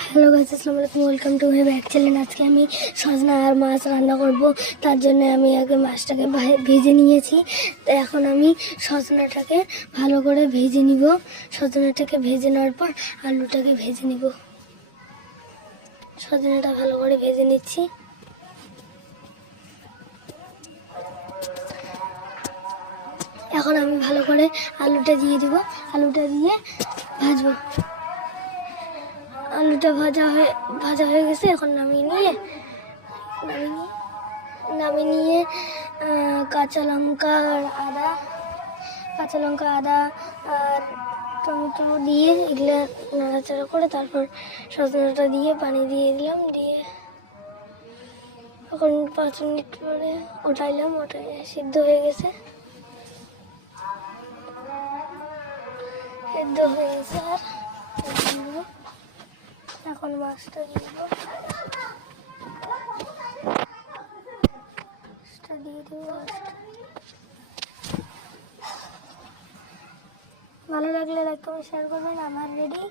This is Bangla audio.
হ্যালো গাইস, আসসালামু আলাইকুম, welcome to my back channel. আজকে আমি সজনা আর মাছ রান্না করব। তার জন্য আমি আগে মাছটাকে ভেজে নিয়েছি। তো এখন আমি সজনাটাকে ভালো করে ভেজে নিব। সজনাটাকে ভেজে নেওয়ার পর আলুটাকে ভেজে নিব। সজনাটা ভালো করে ভেজে নিচ্ছি। এখন আমি ভালো করে আলুটা দিয়ে দিব। আলুটা দিয়ে ভাজবো। আলুটা ভাজা হয়ে গেছে। এখন নামিয়ে নিয়ে কাঁচা লঙ্কা আর টমেটো দিয়ে এগুলো নাড়াচাড়া করে তারপর সজনাটা দিয়ে পানি দিয়ে দিলাম। দিয়ে এখন 5 মিনিট পরে ওটাই সিদ্ধ হয়ে গেছে। আর এখন মাছটা দিয়ে ভালো লাগলে লাইক কমেন্ট শেয়ার করবেন। আমার রেডি।